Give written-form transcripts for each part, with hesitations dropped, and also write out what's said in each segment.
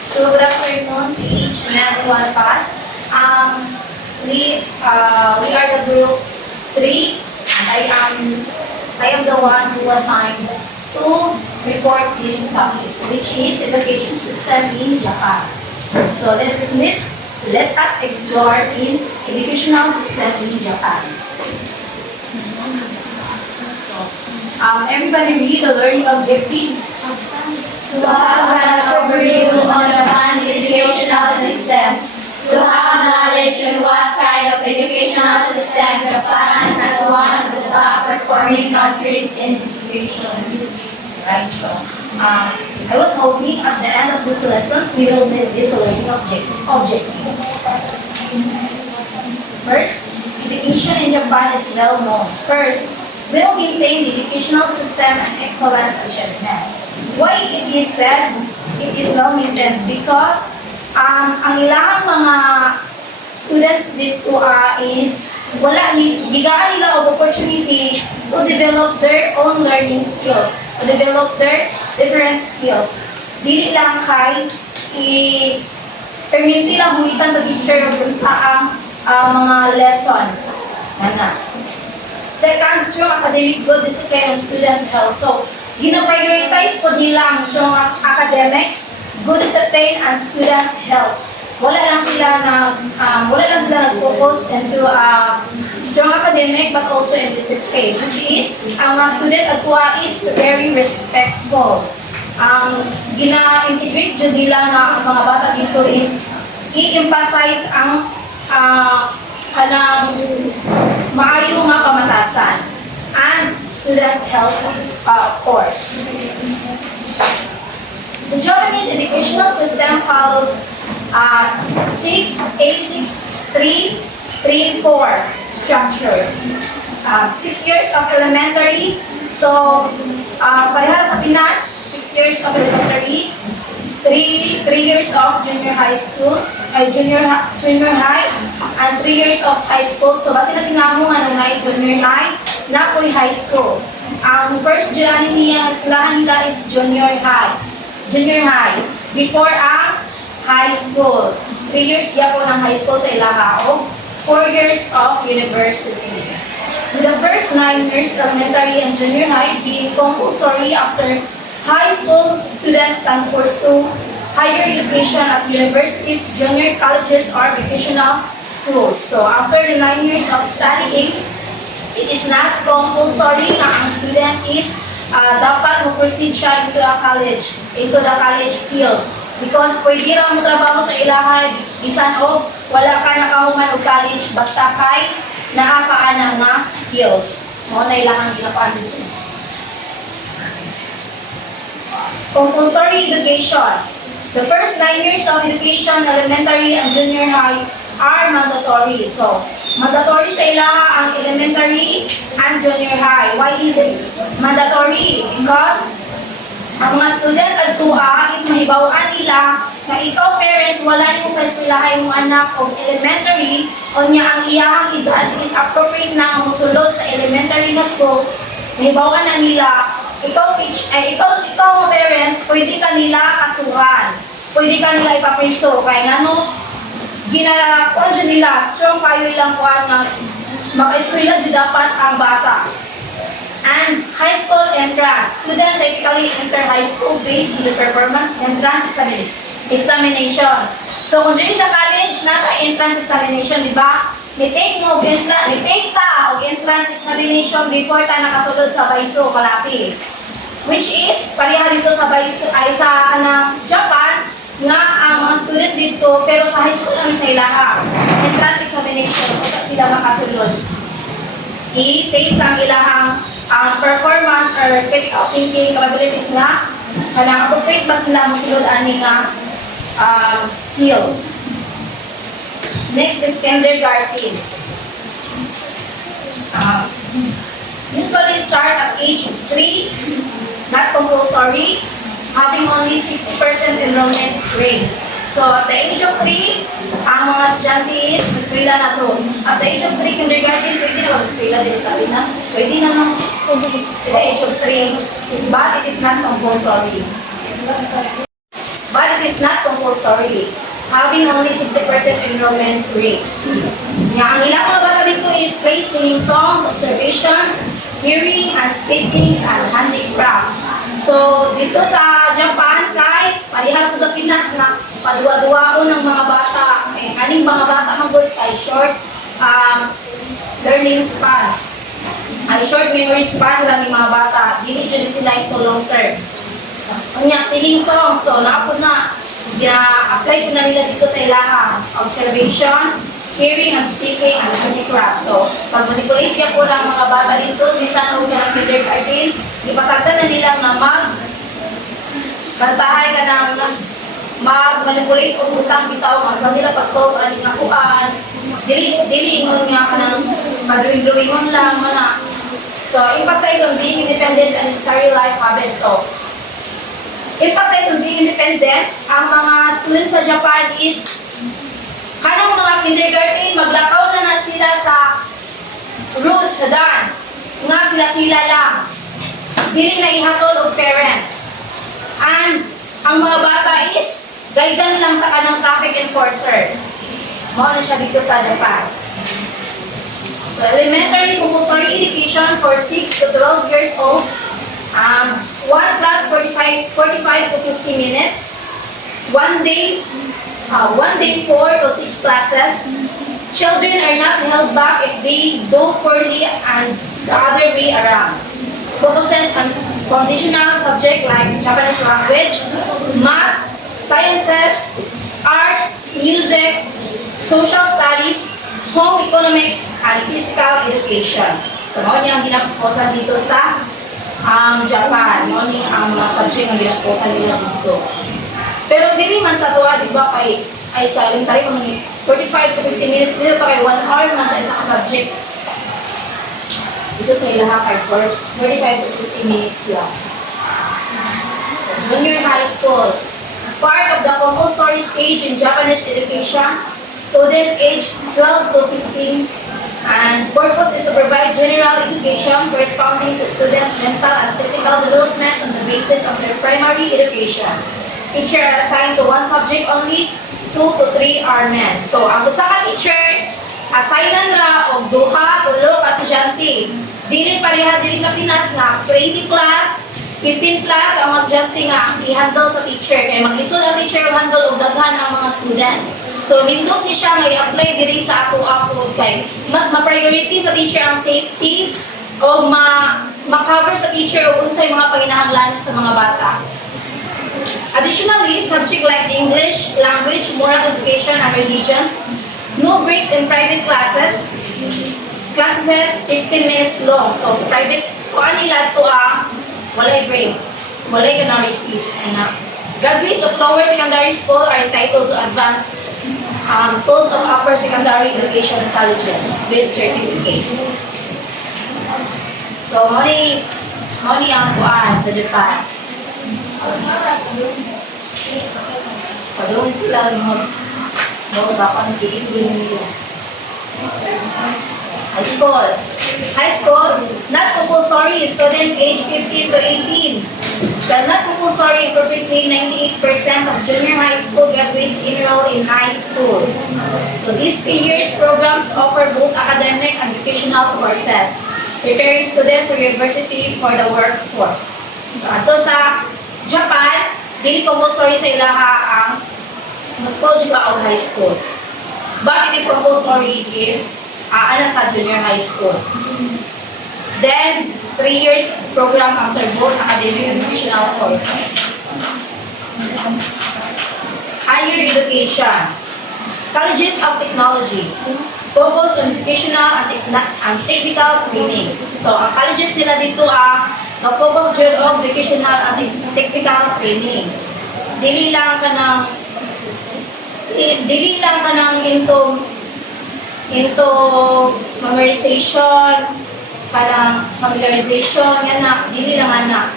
So good afternoon to each and every one of us. We are the group 3, and I am the one who assigned to report this topic, which is education system in Japan. So let us explore in educational system in Japan. Everybody read the learning objectives. To have an overview on Japan's educational system, to have knowledge on what kind of educational system Japan has one of the top performing countries in education. Right, so I was hoping at the end of these lessons we will meet these learning objectives. First, education in Japan is well known. First, will maintain the educational system and excellent achievement. Why it is said it is well maintained? Because ang ilang mga students dito is gigaan nila of opportunity to develop their own learning skills, to develop their different skills. Dili lang kay perminti lang humitan sa teacher kung sa mga lesson. Second, strong academic good discipline and student health. So, gina-prioritize po nila ang strong academics, good discipline, and student health. Wala lang sila nag-focus into strong academic but also in discipline, which is ang mga student atua is very respectful. Gina-integrate dyan nila nga ang mga bata dito is i-emphasize ang kanang maayong mga pamatasan and student health, of course. The Japanese educational system follows 6A6-3-3-4 structure. 6 years of elementary. So, parehas sa Pinas, 6 years of elementary, 3 years of junior high school, junior high, and 3 years of high school. So, basi natin nga mo nga nung junior high, na po'y high school. Ang first jiranin niya, ang eskwelahan nila is junior high. Junior high. Before ang high school. 3 years diya po ng high school sa Ilahao. 4 years of university. With the first 9 years elementary and junior high being compulsory after high school, students can pursue higher education at universities, junior colleges, or vocational schools. So after the 9 years of studying, it is not compulsory nga ang student is dapat mag-proceed siya into the college field. Because pwede ra mo trabaho sa ilahan, bisan o wala ka nakahuman og college, basta kay naakaana nga skills. Mo na ilang ginapaan dito. Compulsory education. The first 9 years of education, elementary and junior high, are mandatory. So, mandatory sa ilaha ang elementary and junior high. Why is it mandatory? Because ang mga student at tuwa, mahibawaan nila na ikaw parents, wala ni mo pa-eskwelahan yung anak o elementary o niya ang iyahang edad is appropriate na musulod sa elementary na schools. Mahibawaan na nila, ikaw parents, pwede ka nila kasuhan. Pwede ka nila ipapriso. Kaya nga no, ginalakuan dyan nila, strong kayo ilang kuhan nga maka-eskwela dyan dapat ang bata. And high school entrance. Student typically enter high school based on the performance entrance examination. So kung dito sa college, naka-entrance examination, di ba? Ni-take ta og entrance examination before ta nakasulod sa Baiso, Kalapi. Which is, pareha dito sa Baiso, ay sa Japan, nga ang mga student dito, pero sa high school lang sa ilaha. Entrance examination, kung sila makasulod. I-taste ang ilahang performance or critical thinking capabilities nga, kanang appropriate ba sila musulod ani nga field. Next is kindergarten. Usually start at age 3, not compulsory, having only 60% enrollment rate. So at the age of 3, ang mga estudyante is maskwela na. So at the age of 3, kindergarten, pwede na mag-eskwela din sa Pinas. Pwede na at the age of 3, but it is not compulsory. But it is not compulsory. compulsory, having only 60% enrollment rate. Nga, ang ilang mga bata dito is play, singing songs, observations, hearing and speaking, and handicraft. So, dito sa Japan, kay parihal ko sa Pinas na paduwa-duwaon ng mga bata. Kaning mga bata mag-good ay short learning span. Ay short memory span ng mga bata. Dili dyan sila ito long term. Kanya, singing songs. So, naapod na. Apply ko na nila dito sa ilaha. Observation, hearing and speaking, and handicraft. So, pag manipulate niya po lang mga bata dito, bisan o ka ng kindergarten, ipasagdan na nila nga kantahay ka ng mag-manipulate o utang bitaw, mag nila pag-solve aning akuan, dili ingon nga ka ng madruing-druingon lang, mana. So, emphasize on being independent and necessary life habits. So, emphasize on being independent, ang mga students sa Japan is kanang mga kindergarten, maglakaw na sila sa route, sa daan. Nga sila lang. Dili na ihatod of parents. And ang mga bata is guidance lang sa kanang traffic enforcer. Mao na siya dito sa Japan. So, elementary compulsory education for 6 to 12 years old. 1 class 45 to 50 minutes. One day 4 to 6 classes. Children are not held back if they do poorly and the other way around. Focuses on foundational subjects like Japanese language, math, sciences, art, music, social studies, home economics, and physical education. So, mga niya ang ginapokusan dito sa Japan. Mga niya ang mga subject na ginapokusan nila dito. Pero dili man sa tuwa, di ba, ay sa elementary kung 45 to 50 minutes, dito pa kay 1 hour man sa isang subject. Dito sa ilaha kay 45 to 50 minutes lang. Junior high school. Part of the compulsory stage in Japanese education, student age 12 to 15, and purpose is to provide general education corresponding to students' mental and physical development on the basis of their primary education. Teacher are assigned to one subject only, 2 to 3 are men. So, ang usa ka teacher, assignan ra og duha, tulo ka estudyante. Dili pareha dili sa Pinas nga 20 plus, 15 plus ang mga estudyante nga i-handle sa teacher. Kaya maglisod ang teacher og handle og daghan ang mga students. So, nindot ni siya nga i-apply diri sa ato-ato kay mas ma-priority sa teacher ang safety o ma-cover sa teacher og unsay mga panginahanglanon sa mga bata. Additionally, subjects like English, language, moral education, and religions, no breaks in private classes. Classes 15 minutes long. So, private, kung ano nila ito walay break. Walay ka na recess. Graduates of lower secondary school are entitled to advanced tools of upper secondary education colleges with certificate. So, money ang kuan sa Japan. Padung sila mga baka nagiging nila. High school, not compulsory, student age 15 to 18. While not compulsory, approximately 98% of junior high school graduates enroll in high school. So these 3 years programs offer both academic and vocational courses, preparing students for university for the workforce. So ato sa Japan, dili compulsory sa ilaha ang Moscow o high school. But it is compulsory if sa junior high school. Then, 3 years program after both academic and vocational courses. Higher education. Colleges of technology. Focus on vocational and technical training. So, ang colleges nila dito focus dyan on vocational and technical training. Dili lang ka ng into memorization, parang familiarization, yan na, dili lang na.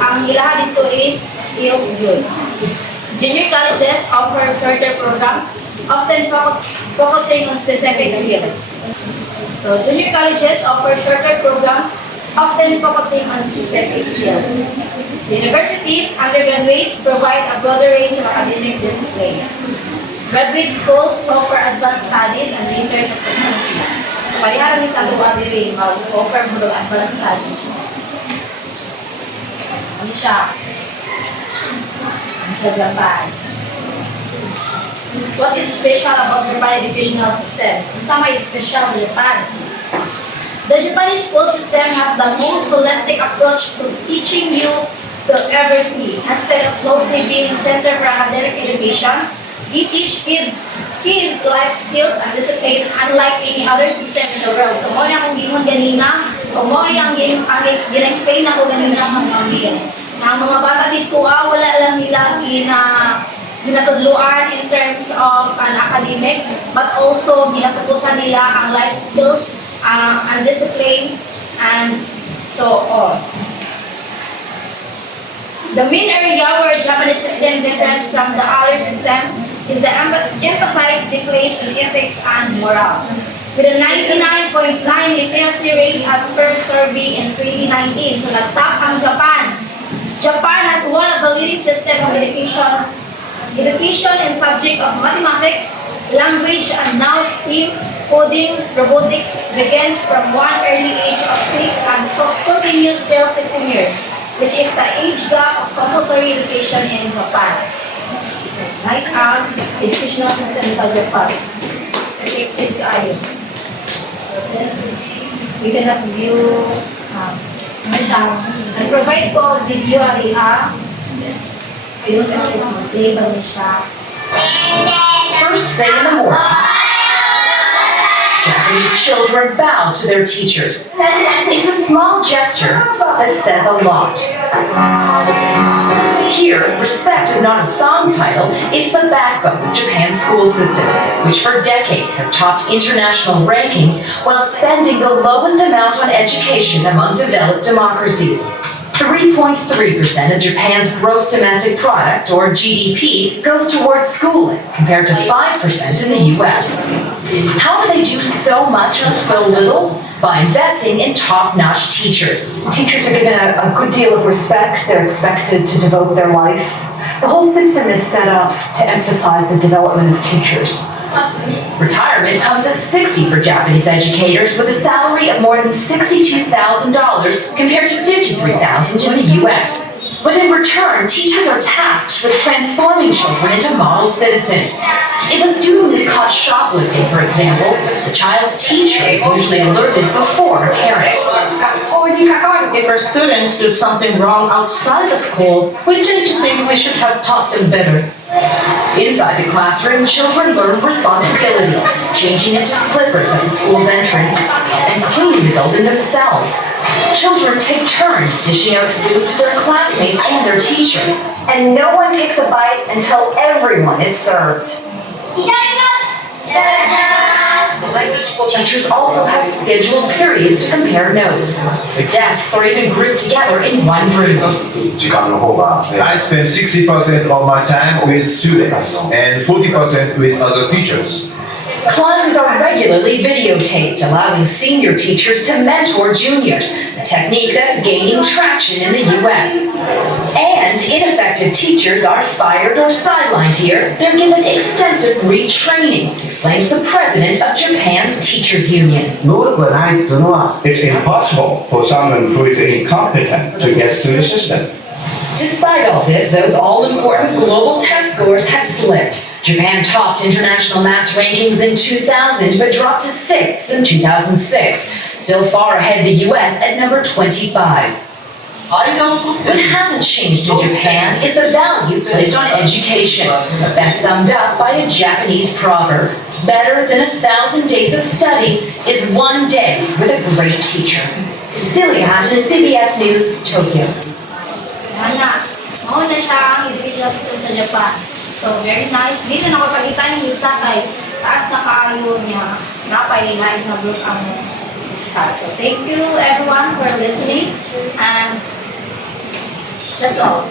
Ang ilaha dito is skills good. Junior colleges offer shorter programs, often focusing on specific fields. So, junior colleges offer shorter programs, often focusing on specific fields. So, universities, undergraduates provide a broader range of academic disciplines. Graduate schools offer advanced studies and research opportunities. So, paliharan ni sa tuwa diri mag-offer mo ng advanced studies. Ano siya? Sa Japan. What is special about Japan educational system? Kung may special sa Japan? The Japanese school system has the most holistic approach to teaching you will ever see. Instead of solely being centered for academic education, we teach kids life skills and discipline unlike any other system in the world. So, mo na akong gingon ganina, o mo na ang gina-explain ako ganina mga pamilya. Ang mga bata dito, wala lang nila ginatudluan in terms of an academic, but also ginaputusan nila ang life skills, and discipline, and so on. The main area where Japanese system differs from the other system is the emphasis they place in ethics and moral. With a 99.9 literacy rate as per survey in 2019, so nagtap ang Japan. Japan has one of the leading system of education in subject of mathematics, language, and now STEAM, coding, robotics begins from one early age of 6 and continues till 16 years, which is the age gap of compulsory education in Japan. So, nice ang educational system sa Japan. Effective kayo. So, since we can have view, ano siya, nag-provide ko video ariha. Ayun, play ba niya siya? First thing in the morning, Japanese children bow to their teachers. It's a small gesture that says a lot. Here, respect is not a song title, it's the backbone of Japan's school system, which for decades has topped international rankings while spending the lowest amount on education among developed democracies. 3.3% of Japan's gross domestic product, or GDP, goes towards schooling, compared to 5% in the US. How do they do so much with so little? By investing in top-notch teachers. Teachers are given a good deal of respect. They're expected to devote their life. The whole system is set up to emphasize the development of teachers. Retirement comes at 60 for Japanese educators with a salary of more than $62,000 compared to $53,000 in the US. But in return, teachers are tasked with transforming children into model citizens. If a student is caught shoplifting, for example, the child's teacher is usually alerted before a parent. If our students do something wrong outside the school, we tend to think we should have taught them better. Inside the classroom, children learn responsibility, changing into slippers at the school's entrance, and cleaning the building themselves. Children take turns dishing out food to their classmates and their teacher. And no one takes a bite until everyone is served. Teachers also have scheduled periods to compare notes. Their desks are even grouped together in one room. I spend 60% of my time with students and 40% with other teachers. Classes are regularly videotaped, allowing senior teachers to mentor juniors, a technique that's gaining traction in the US. And ineffective teachers are fired or sidelined here. They're given extensive retraining, explains the president of Japan's Teachers Union. 能力がないというのは It's impossible for someone who is incompetent to get through the system. Despite all this, those all-important global test scores have slipped. Japan topped international math rankings in 2000, but dropped to 6th in 2006, still far ahead of the US at number 25. What hasn't changed in Japan is the value placed on education, best summed up by a Japanese proverb. Better than 1,000 days of study is one day with a great teacher. Celia Hatton, CBS News, Tokyo. Nga, mauna siya ang educational system sa Japan. So, very nice. Dito nakapagita ng isa kay taas na kaayo niya. Napailain na group ang discuss. So, thank you everyone for listening. And that's all.